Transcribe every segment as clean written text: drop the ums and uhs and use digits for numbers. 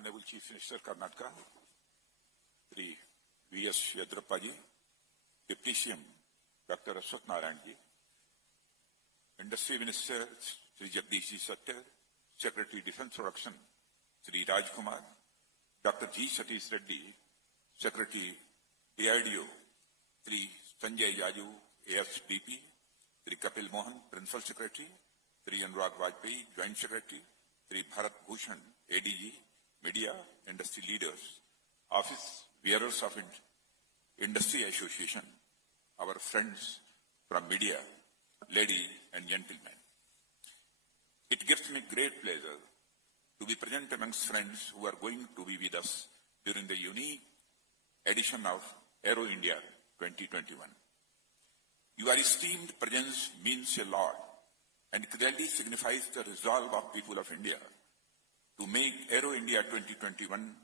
Honorable Chief Minister, Karnataka, Sri V.S. Yedrappa ji, Deputy CM, Dr. Ashwat Narayan ji, Industry Minister, Sri Jagdish Sattar, Secretary Defence Production, Sri Raj Kumar, Dr. G. Satish Reddy, Secretary DIDO, Sri Sanjay Jaju, AFDP, Sri Kapil Mohan, Principal Secretary, Sri Anurag Vajpayee, Joint Secretary, Sri Bharat Bhushan, ADG, Media, Industry Leaders, Office Bearers of Industry Association, our friends from media, ladies and gentlemen. It gives me great pleasure to be present amongst friends who are going to be with us during the unique edition of Aero India 2021. Your esteemed presence means a lot and clearly signifies the resolve of people of India to make Aero India 2021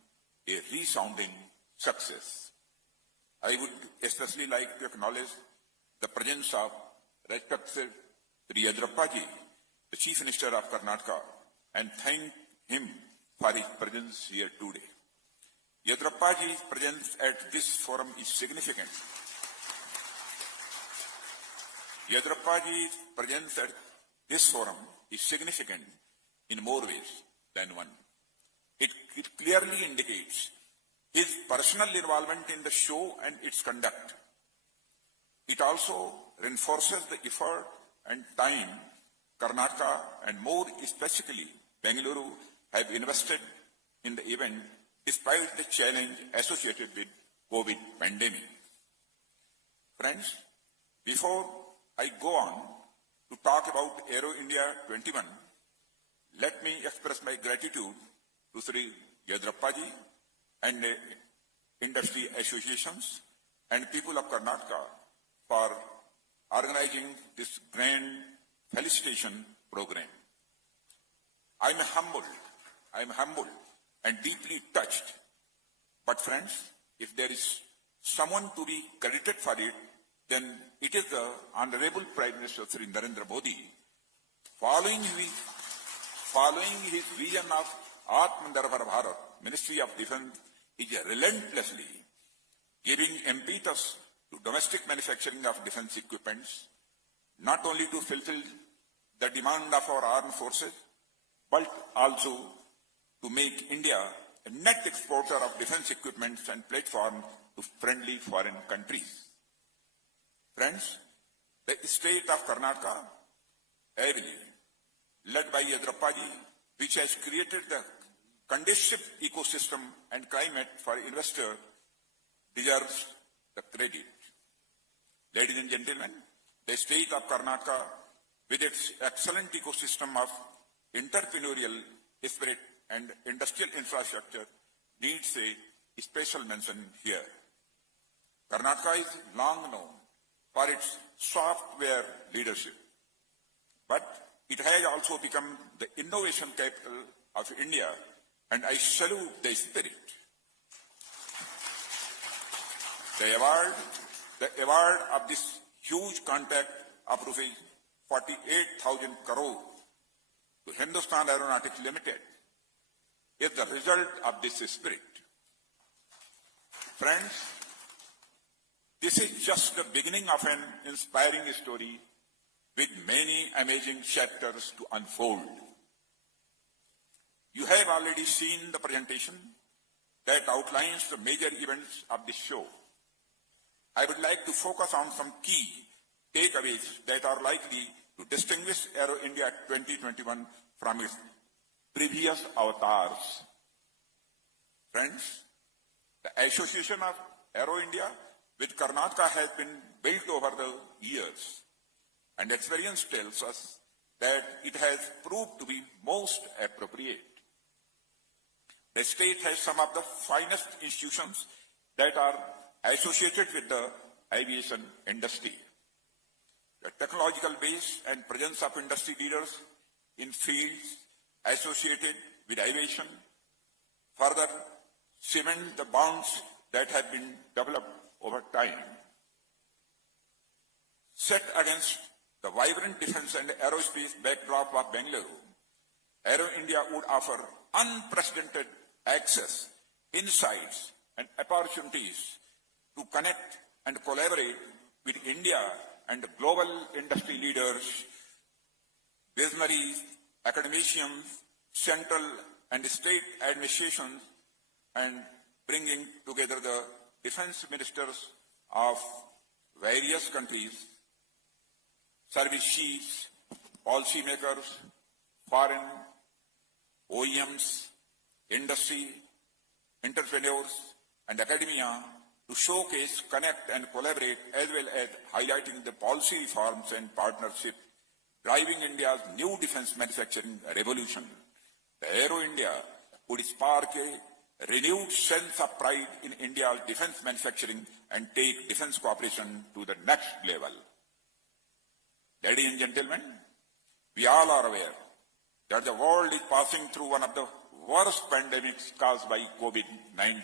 a resounding success. I would especially like to acknowledge the presence of respected Sri Yedrappa ji, the Chief Minister of Karnataka, and thank him for his presence here today. Yedrappa ji's presence at this forum is significant. Yedrappa ji's presence at this forum is significant in more ways than one. It clearly indicates his personal involvement in the show and its conduct. It also reinforces the effort and time Karnataka and more specifically Bengaluru have invested in the event despite the challenge associated with COVID pandemic. Friends, before I go on to talk about Aero India 21, let me express my gratitude to Sri Yedrappa ji and industry associations and people of Karnataka for organizing this grand felicitation program. I am humbled and deeply touched. But friends, if there is someone to be credited for it, then it is the Honorable Prime Minister Sri Narendra Modi, following his vision of Atmanirbhar Bharat, Ministry of Defence is relentlessly giving impetus to domestic manufacturing of defence equipments, not only to fulfill the demand of our armed forces, but also to make India a net exporter of defence equipments and platforms to friendly foreign countries. Friends, the state of Karnataka, led by Yedrappa ji, which has created the conducive ecosystem and climate for investors, deserves the credit. Ladies and gentlemen, the state of Karnataka, with its excellent ecosystem of entrepreneurial spirit and industrial infrastructure, needs a special mention here. Karnataka is long known for its software leadership, but it has also become the innovation capital of India, and I salute the spirit. The award of this huge contract of rupees 48,000 crore to Hindustan Aeronautics Limited is the result of this spirit. Friends, this is just the beginning of an inspiring story with many amazing chapters to unfold. You have already seen the presentation that outlines the major events of this show. I would like to focus on some key takeaways that are likely to distinguish Aero India 2021 from its previous avatars. Friends, the association of Aero India with Karnataka has been built over the years, and experience tells us that it has proved to be most appropriate. The state has some of the finest institutions that are associated with the aviation industry. The technological base and presence of industry leaders in fields associated with aviation further cement the bonds that have been developed over time. Set against the vibrant defence and aerospace backdrop of Bengaluru, Aero India would offer unprecedented access, insights, and opportunities to connect and collaborate with India and global industry leaders, visionaries, academicians, central and state administrations, and bringing together the defense ministers of various countries, service chiefs, policymakers, foreign, OEMs, industry, entrepreneurs, and academia to showcase, connect, and collaborate, as well as highlighting the policy reforms and partnerships driving India's new defense manufacturing revolution. The Aero India would spark a renewed sense of pride in India's defense manufacturing and take defense cooperation to the next level. Ladies and gentlemen, we all are aware that the world is passing through one of the worst pandemics caused by COVID-19,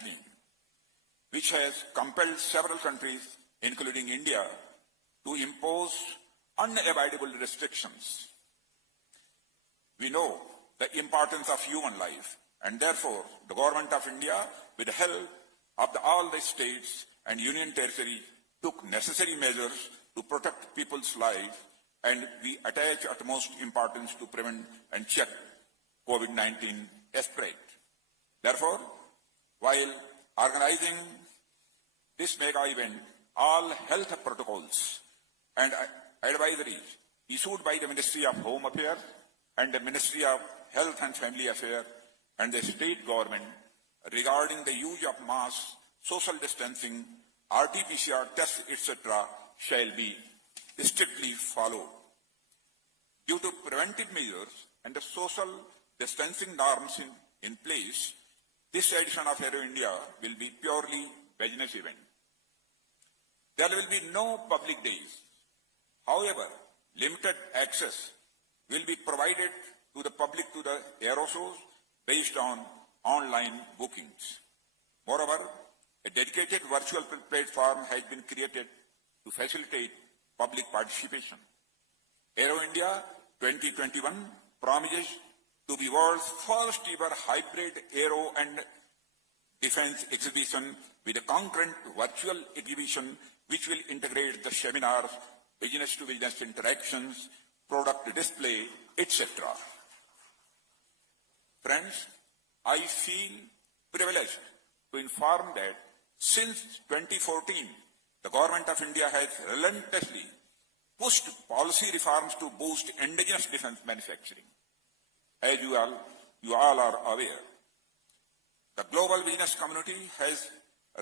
which has compelled several countries, including India, to impose unavoidable restrictions. We know the importance of human life, and therefore the Government of India, with the help of all the states and union territories, took necessary measures to protect people's lives, and we attach utmost importance to prevent and check COVID-19 spread. Therefore, while organizing this mega event, all health protocols and advisories issued by the Ministry of Home Affairs and the Ministry of Health and Family Affairs and the state government regarding the use of masks, social distancing, RT-PCR tests, etc. shall be strictly followed. Due to preventive measures and the social distancing norms in place, this edition of Aero India will be purely business event. There will be no public days. However, limited access will be provided to the public to the aero shows based on online bookings. Moreover, a dedicated virtual platform has been created to facilitate public participation. Aero India 2021 promises to be world's first ever hybrid aero and defense exhibition with a concurrent virtual exhibition which will integrate the seminars, business-to-business interactions, product display, etc. Friends, I feel privileged to inform that since 2014, the Government of India has relentlessly pushed policy reforms to boost indigenous defense manufacturing. As you all are aware, the global business community has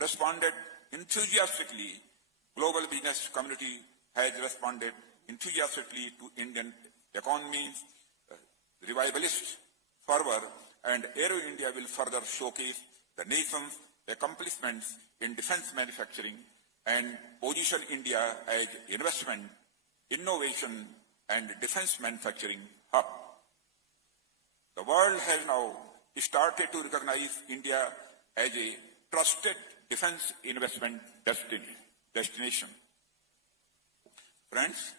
responded enthusiastically. Global business community has responded enthusiastically to Indian economy's revivalist fervor, and Aero India will further showcase the nation's accomplishments in defense manufacturing and position India as investment, innovation, and defense manufacturing hub. The world has now started to recognize India as a trusted defense investment destination. Friends,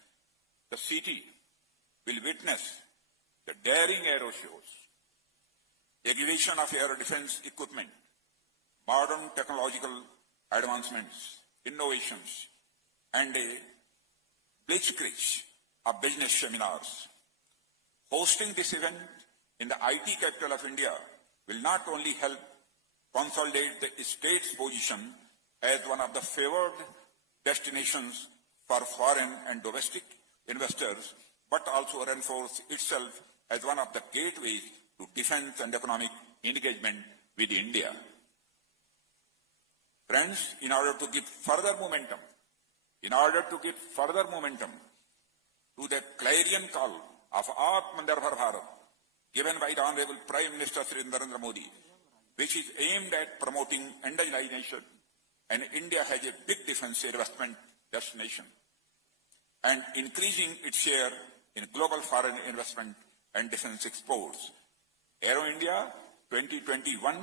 the city will witness the daring aero shows, exhibition of aero defense equipment, modern technological advancements, innovations, and a blitzkrieg of business seminars. Hosting this event in the IT capital of India will not only help consolidate the state's position as one of the favored destinations for foreign and domestic investors, but also reinforce itself as one of the gateways to defense and economic engagement with India. Friends, in order to give further momentum to the clarion call of Atmanirbhar Bharat given by the Honorable Prime Minister Sri Narendra Modi, which is aimed at promoting indigenization, and India has a big defense investment destination, and increasing its share in global foreign investment and defense exports. Aero India 2021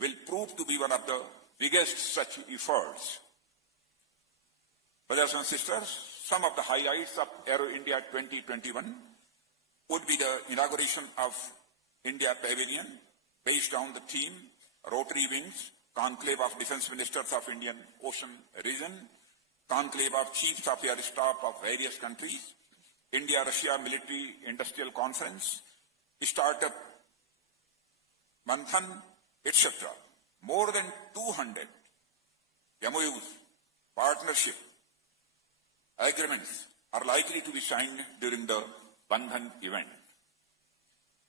will prove to be one of the biggest such efforts. Brothers and sisters, some of the highlights of Aero India 2021 would be the inauguration of India Pavilion based on the theme Rotary Wings, Conclave of Defence Ministers of Indian Ocean Region, Conclave of Chiefs of Air Staff of various countries, India-Russia Military Industrial Conference, Startup Manthan, etc. More than 200 MOUs, partnership agreements are likely to be signed during the Bandhan event.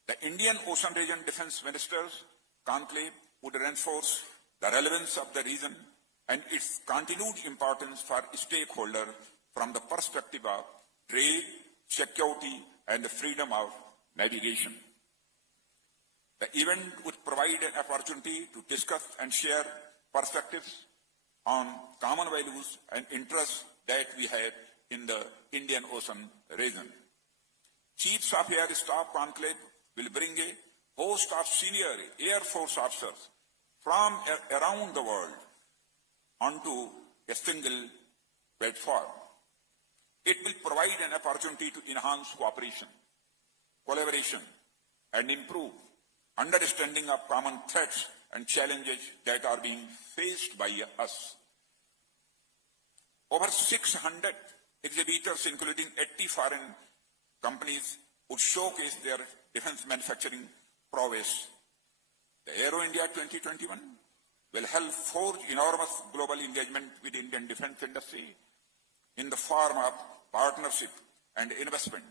The Indian Ocean Region Defence Ministers Conclave would reinforce the relevance of the region and its continued importance for stakeholders from the perspective of trade, security, and the freedom of navigation. The event would provide an opportunity to discuss and share perspectives on common values and interests that we have in the Indian Ocean region. Chiefs of Air Staff Conclave will bring a host of senior Air Force officers from around the world onto a single platform. It will provide an opportunity to enhance cooperation, collaboration, and improve understanding of common threats and challenges that are being faced by us. Over 600 exhibitors, including 80 foreign companies, would showcase their defense manufacturing prowess. The Aero India 2021 will help forge enormous global engagement with the Indian defense industry in the form of partnership and investment,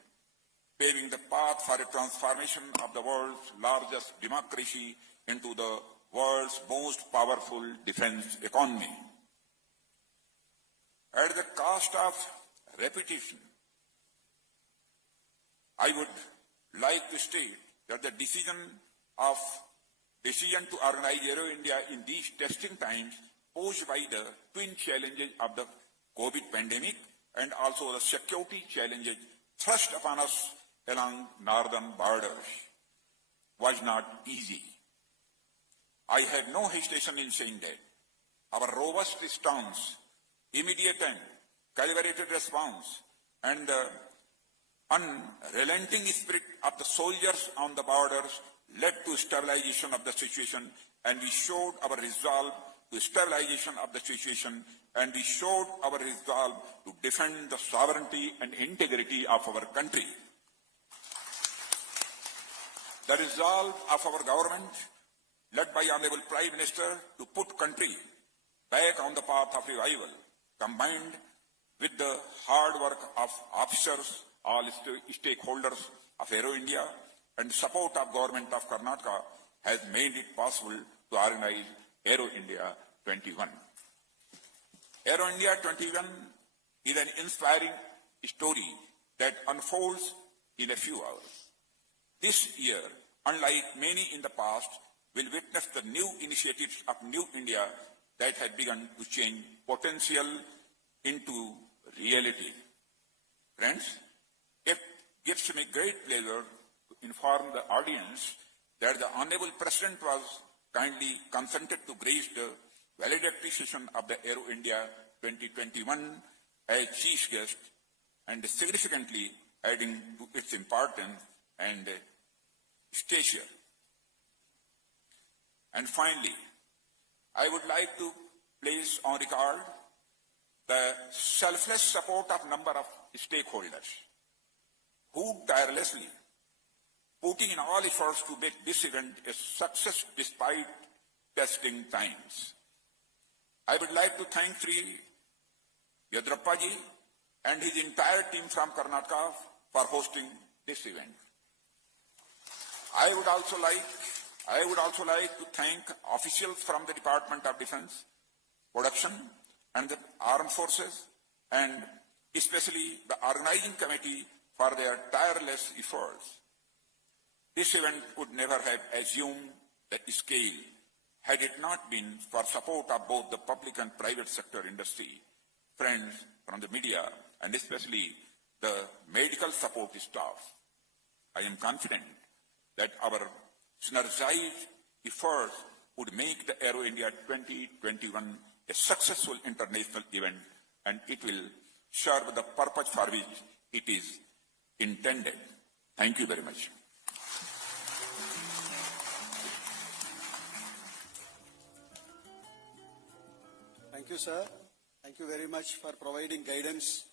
paving the path for a transformation of the world's largest democracy into the world's most powerful defense economy. At the cost of repetition, I would like to state that the decision to organize Aero India in these testing times posed by the twin challenges of the COVID pandemic and also the security challenges thrust upon us along northern borders was not easy. I have no hesitation in saying that our robust response, immediate and calibrated response, and the unrelenting spirit of the soldiers on the borders led to stabilization of the situation, and we showed our resolve to stabilization of the situation, and we showed our resolve to defend the sovereignty and integrity of our country. The resolve of our government, led by Honorable Prime Minister, to put country back on the path of revival, combined with the hard work of officers, all stakeholders of Aero India, and support of Government of Karnataka, has made it possible to organize Aero India 21. Aero India 21 is an inspiring story that unfolds in a few hours. This year, unlike many in the past, will witness the new initiatives of New India that have begun to change potential into reality. Friends, it gives me great pleasure to inform the audience that the Honorable President was kindly consented to grace the valedictory session of the Aero India 2021 as chief guest, and significantly adding to its importance and stature. And finally, I would like to place on record the selfless support of number of stakeholders who tirelessly putting in all efforts to make this event a success despite testing times. I would like to thank Sri Yadrappaji and his entire team from Karnataka for hosting this event. I would also like to thank officials from the Department of Defense, Production, and the Armed Forces, and especially the organizing committee for their tireless efforts. This event would never have assumed the scale had it not been for support of both the public and private sector industry, friends from the media, and especially the medical support staff. I am confident that our synergized efforts would make the Aero India 2021 a successful international event, and it will serve the purpose for which it is intended. Thank you very much. Thank you, sir. Thank you very much for providing guidance